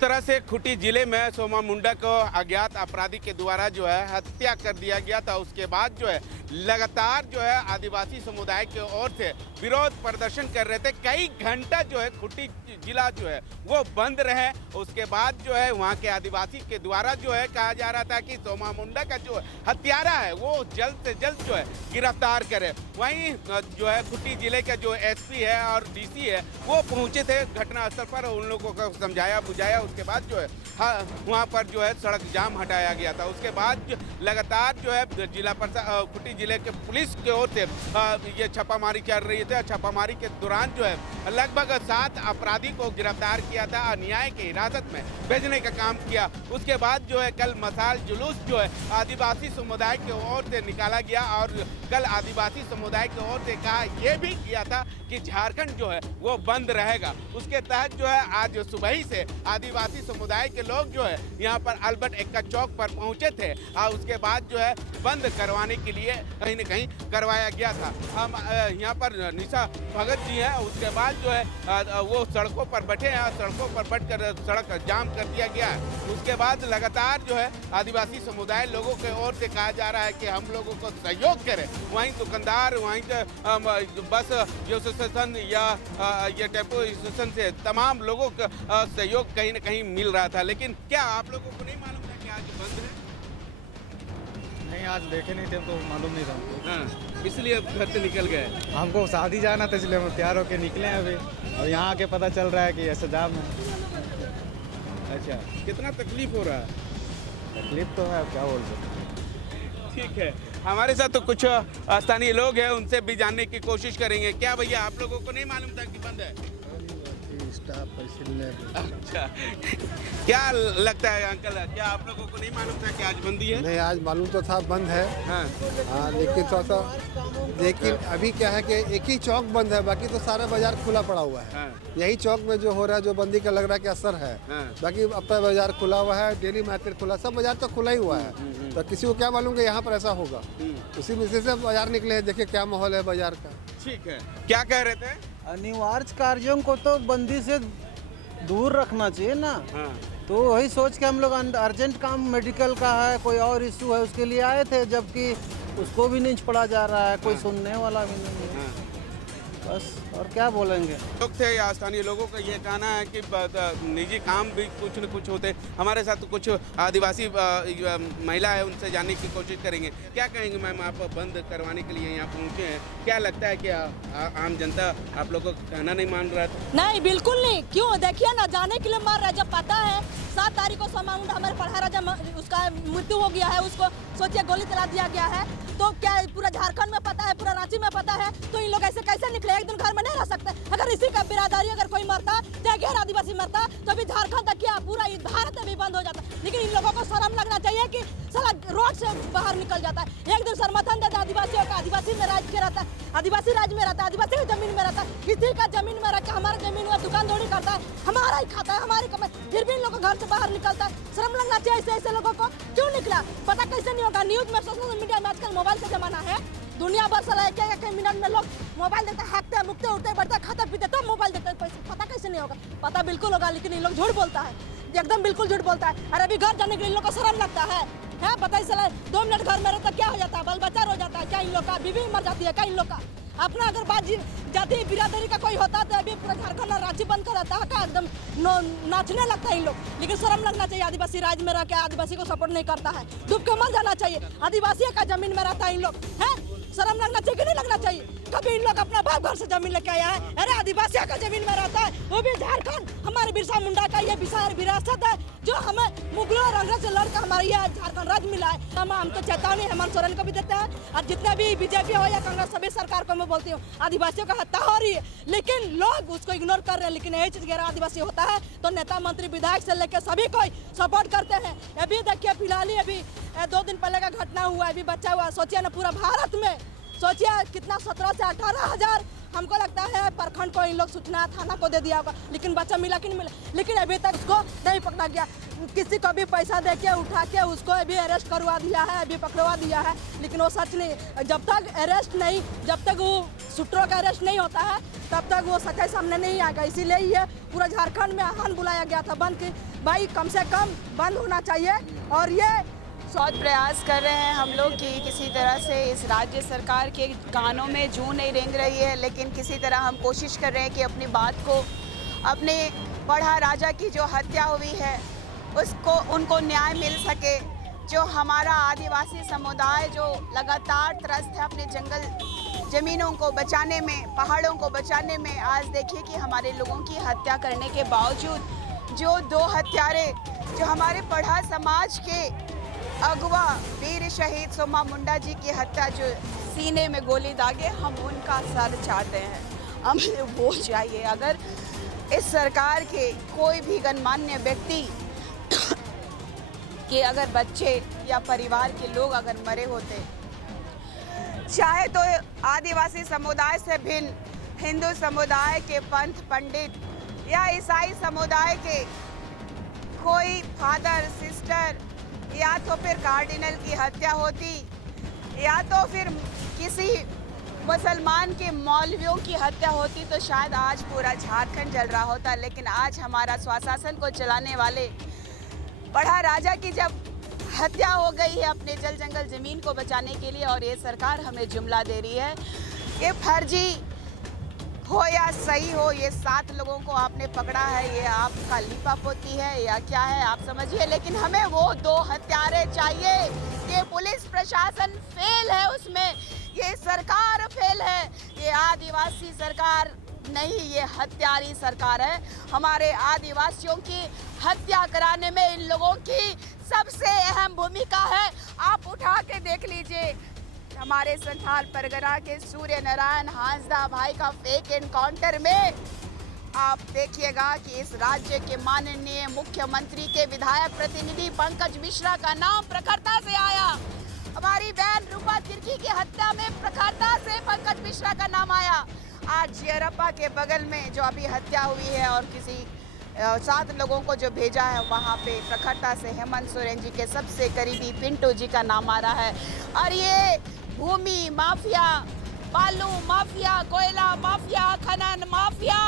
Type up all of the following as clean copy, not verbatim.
तरह से खूंटी जिले में सोमा मुंडा को अज्ञात अपराधी के द्वारा जो है हत्या कर दिया गया था, उसके बाद जो है लगातार जो है आदिवासी समुदाय की ओर से विरोध प्रदर्शन कर रहे थे। कई घंटा जो है खूंटी जिला जो है वो बंद रहे। उसके बाद जो है वहाँ के आदिवासी के द्वारा जो है कहा जा रहा था कि सोमा मुंडा का जो हत्यारा है वो जल्द से जल्द जो है गिरफ्तार करे। वहीं जो है खूंटी जिले का जो एसपी है और डीसी है वो पहुंचे थे घटनास्थल पर, उन लोगों को समझाया बुझाया। उसके बाद जो है वहाँ पर जो है सड़क जाम हटाया गया था। उसके बाद लगातार जो है जिला प्रशासन खूंटी जिले के पुलिस की ओर से ये छापामारी कर रही थी। छापामारी के दौरान जो है लगभग 7 अपराधी को गिरफ्तार किया था और न्याय की हिरासत में भेजने का काम किया। उसके बाद जो है कल मशाल जुलूस जो है आदिवासी समुदाय की ओर से निकाला गया और कल आदिवासी समुदाय की ओर से कहा यह भी किया था कि झारखंड जो है वो बंद रहेगा। उसके तहत जो है आज सुबह ही से आदिवासी समुदाय के लोग जो है यहाँ पर अल्बर्ट एक्का चौक पर पहुंचे थे और उसके बाद जो है बंद करवाने के लिए कहीं न कहीं करवाया गया था। हम यहाँ पर निशा भगत जी हैं, उसके बाद जो है वो सड़कों पर बैठे हैं, सड़कों पर बैठकर सड़क जाम कर दिया गया है। उसके बाद लगातार जो है आदिवासी समुदाय लोगों की ओर से कहा जा रहा है कि हम लोगों को सहयोग करें। वहीं दुकानदार, वहीं के बस एसोसिएशन या ये टेम्पो एसोसिएशन से तमाम लोगों का सहयोग कहीं न कहीं मिल रहा था। लेकिन क्या आप लोगों को नहीं मालूम था कि आज बंद है? नहीं, आज देखे नहीं थे तो मालूम नहीं था हमको। हाँ, इसलिए अब घर से निकल गए। हमको शादी जाना था इसलिए हम तैयार होके निकले हैं अभी, और यहाँ आके पता चल रहा है कि ऐसा जाम है। अच्छा, कितना तकलीफ हो रहा है? तकलीफ तो है, अब क्या बोल सकते। ठीक है, हमारे साथ तो कुछ स्थानीय लोग हैं, उनसे भी जानने की कोशिश करेंगे। क्या भैया आप लोगों को नहीं मालूम था कि बंद है? अच्छा, क्या लगता है अंकल, क्या आप लोगों को नहीं मालूम था कि आज बंदी है? नहीं, आज मालूम तो था बंद है। हाँ, हाँ, लेकिन अभी क्या है कि एक ही चौक बंद है, बाकी तो सारा बाजार खुला पड़ा हुआ है। हाँ, यही चौक में जो हो रहा है, जो बंदी का लग रहा है कि असर है। हाँ। बाकी अपना बाजार खुला हुआ है, डेली मार्केट खुला, सब बाजार तो खुला ही हुआ है। तो किसी को क्या मालूम कि यहाँ पर ऐसा होगा। उसी वजह से बाजार निकले हैं, देखिए क्या माहौल है बाजार का। ठीक है, क्या कह रहे थे? अनिवार्य कार्यों को तो बंदी से दूर रखना चाहिए ना। हाँ, तो वही सोच के हम लोग अर्जेंट काम मेडिकल का है, कोई और इशू है, उसके लिए आए थे, जबकि उसको भी नहीं पड़ा जा रहा है, कोई सुनने वाला भी नहीं है। हाँ। बस और क्या बोलेंगे। लोग थे या स्थानीय लोगों का ये कहना है कि निजी काम भी कुछ न कुछ होते। हमारे साथ कुछ आदिवासी महिला है, उनसे जानने की कोशिश करेंगे। क्या कहेंगे मैम, आप बंद करवाने के लिए यहाँ पहुँचे हैं, क्या लगता है कि आम जनता आप लोगों का कहना नहीं मान रहा था? नहीं, बिल्कुल नहीं। क्यों, देखिए ना, जाने के लिए मार रहा है। जब पता है 7 तारीख को सोमा मुंडा हमारे पढ़ा राजा उसका मृत्यु हो गया है, उसको सोचिए गोली चला दिया गया है, तो क्या पूरा झारखंड में पता है, पूरा रांची में पता है, तो इन लोग ऐसे कैसे निकले? एक दिन घर में नहीं रह सकते। अगर इसी का बिरादरी अगर कोई मरता, चाहे गैर आदिवासी मरता, तो अभी झारखंड तक क्या पूरा भारत में भी बंद हो जाता। लेकिन इन लोगों को शर्म लगना चाहिए कि साला रोड से बाहर निकल जाता है। एक दिन समर्थन देता आदिवासियों का, आदिवासी में राज के रहता है, आदिवासी राज्य में रहता है, आदिवासी की जमीन में रहता है, किसी का जमीन में रख के हमारा जमीन में दुकानदारी करता है, हमारा ही खाता है, हमारी कमाई, फिर भी इन लोगों को घर से बाहर निकलता है। शर्म लगना चाहिए ऐसे लोगों को। क्यों निकला पता कैसे नहीं होगा? न्यूज में, सोशल मीडिया में आजकल मोबाइल का जमाना है, दुनिया भर से एक मिनट में लोग मोबाइल देते, हैकते, मुकते, उठते, बढ़ते, खाते पीते, तब मोबाइल देते, पता कैसे नहीं होगा? पता बिल्कुल होगा, लेकिन इन लोग झूठ बोलता है, एकदम बिल्कुल झूठ बोलता है। अरे अभी घर जाने के लिए इन लोग को शर्म लगता है? पता ही चला 2 मिनट घर में रहता क्या हो जाता है? बाल बच्चा हो जाता है क्या इन लोग का? बीवी मर जाती है क्या इन लोग का? अपना अगर बात जाति बिरादरी का कोई होता तो अभी पूरा झारखंड और रांची बंद कर रहता है क्या? एकदम नाचने लगता है इन लोग। लेकिन शर्म लगना चाहिए, आदिवासी राज्य में रह के आदिवासी को सपोर्ट नहीं करता है, डूब के मर जाना चाहिए। आदिवासी का जमीन में रहता है इन लोग, है शर्म लगना चाहिए कि नहीं लगना चाहिए? कभी इन लोग अपना बाप घर से जमीन लेके आया है? अरे आदिवासी का जमीन में रहता है, वो भी झारखंड, हमारे बिरसा मुंडा का ये विशाल विरासत है, जो हमें मुगलों और अंग्रेज से लड़कर हमारे ये झारखंड राज्य मिला है। हम तो चेतावनी हेमंत सोरेन को भी देते हैं, और जितने भी बीजेपी हो या कांग्रेस, सभी सरकार को मैं बोलती हूँ, आदिवासियों का हत्या हो रही है, लेकिन लोग उसको इग्नोर कर रहे हैं। लेकिन यही चीज गैर आदिवासी होता है तो नेता मंत्री विधायक से लेकर सभी को सपोर्ट करते हैं। अभी देखिए फिलहाल ही अभी 2 दिन पहले का घटना हुआ, अभी बच्चा हुआ, सोचिए ना, पूरा भारत में सोचिए कितना 17 से 18 हजार हमको लगता है प्रखंड को इन लोग सूचना थाना को दे दिया होगा, लेकिन बच्चा मिला कि नहीं मिला, लेकिन अभी तक उसको नहीं पकड़ा गया। किसी को भी पैसा दे के उठा के उसको अभी अरेस्ट करवा दिया है, अभी पकड़वा दिया है, लेकिन वो सच नहीं। जब तक वो शूटरों का अरेस्ट नहीं होता है तब तक वो सच्चाई सामने नहीं आएगा। इसीलिए ये पूरा झारखंड में आह्वान बुलाया गया था बंद की भाई कम से कम बंद होना चाहिए। और ये बहुत प्रयास कर रहे हैं हम लोग कि किसी तरह से इस राज्य सरकार के कानों में जूं नहीं रेंग रही है, लेकिन किसी तरह हम कोशिश कर रहे हैं कि अपनी बात को, अपने पढ़ा राजा की जो हत्या हुई है उसको उनको न्याय मिल सके। जो हमारा आदिवासी समुदाय जो लगातार त्रस्त है अपने जंगल ज़मीनों को बचाने में, पहाड़ों को बचाने में, आज देखिए कि हमारे लोगों की हत्या करने के बावजूद जो दो हत्यारे, जो हमारे पढ़ा समाज के अगवा वीर शहीद सोमा मुंडा जी की हत्या, जो सीने में गोली दागे, हम उनका सर चाहते हैं, हमें वो चाहिए। अगर इस सरकार के कोई भी गणमान्य व्यक्ति कि अगर बच्चे या परिवार के लोग अगर मरे होते, चाहे तो आदिवासी समुदाय से भिन्न हिंदू समुदाय के पंथ पंडित या ईसाई समुदाय के कोई फादर सिस्टर या तो फिर कार्डिनल की हत्या होती या तो फिर किसी मुसलमान के मौलवियों की हत्या होती, तो शायद आज पूरा झारखंड जल रहा होता। लेकिन आज हमारा स्वशासन को चलाने वाले पढ़ा राजा की जब हत्या हो गई है अपने जल जंगल ज़मीन को बचाने के लिए, और ये सरकार हमें जुमला दे रही है, ये फर्जी हो या सही हो, ये 7 लोगों को आपने पकड़ा है, ये आपका लीपापोती है या क्या है आप समझिए, लेकिन हमें वो 2 हत्यारे चाहिए। ये पुलिस प्रशासन फेल है, उसमें ये सरकार फेल है, ये आदिवासी सरकार नहीं, ये हत्यारी सरकार है। हमारे आदिवासियों की हत्या कराने में इन लोगों की सबसे अहम भूमिका है। आप उठा के देख लीजिए हमारे संथाल परगना के सूर्य नारायण हांसदा भाई का फेक एनकाउंटर में, आप देखिएगा कि इस राज्य के माननीय मुख्यमंत्री के विधायक प्रतिनिधि पंकज मिश्रा का नाम प्रखरता से आया। हमारी बहन रूपा तिर्की की हत्या में प्रखरता से पंकज मिश्रा का नाम आया। आज जियरप्पा के बगल में जो अभी हत्या हुई है और किसी 7 लोगों को जो भेजा है, वहाँ पे प्रखरता से हेमंत सोरेन जी के सबसे करीबी पिंटू जी का नाम आ रहा है। और ये भूमि माफिया, बालू माफिया, कोयला माफिया, खनन माफिया,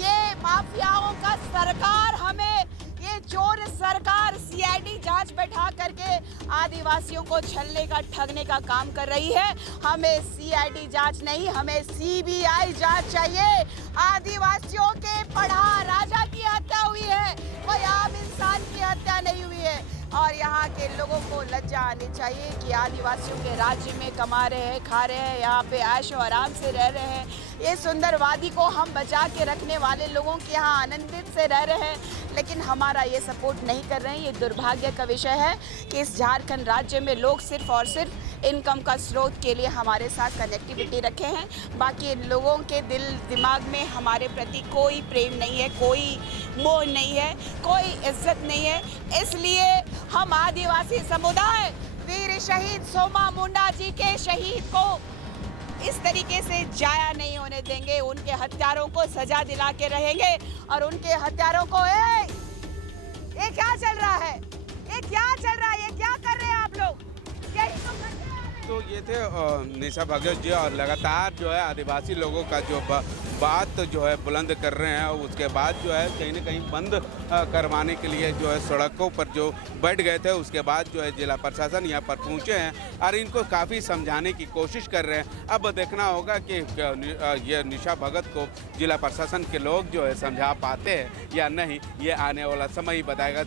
ये माफियाओं का सरकार, हमें ये चोर सरकार सीआईडी जांच बैठा करके आदिवासियों को छलने का, ठगने का काम कर रही है। हमें सीआईडी जांच नहीं, हमें सीबीआई जांच चाहिए। आदिवासियों के पढ़ा राजा की हत्या हुई है, कोई आम इंसान की हत्या नहीं हुई है। और यहाँ के लोगों को लज्जा आनी चाहिए कि आदिवासियों के राज्य में कमा रहे हैं, खा रहे हैं, यहाँ पे ऐशो आराम से रह रहे हैं। ये सुंदर वादी को हम बचा के रखने वाले लोगों के यहाँ आनंदित से रह रहे हैं, लेकिन हमारा ये सपोर्ट नहीं कर रहे हैं। ये दुर्भाग्य का विषय है कि इस झारखंड राज्य में लोग सिर्फ और सिर्फ इनकम का स्रोत के लिए हमारे साथ कनेक्टिविटी रखे हैं। बाकी लोगों के दिल दिमाग में हमारे प्रति कोई प्रेम नहीं है, कोई मोह नहीं है, कोई इज्जत नहीं है। इसलिए हम आदिवासी समुदाय वीर शहीद सोमा मुंडा जी के शहीद को इस तरीके से जाया नहीं होने देंगे। उनके हत्यारों को सजा दिला के रहेंगे और उनके हत्यारों को ये क्या चल रहा है, ये क्या चल रहा है, ये क्या कर रहे हैं आप लोग, यही तो करते हैं। तो ये थे निशा भगत जी, और लगातार जो है आदिवासी लोगों का जो बात जो है बुलंद कर रहे हैं, उसके बाद जो है कहीं ना कहीं बंद करवाने के लिए जो है सड़कों पर जो बैठ गए थे, उसके बाद जो है जिला प्रशासन यहाँ पर पहुँचे हैं और इनको काफ़ी समझाने की कोशिश कर रहे हैं। अब देखना होगा कि ये निशा भगत को जिला प्रशासन के लोग जो है समझा पाते हैं या नहीं, ये आने वाला समय ही बताएगा।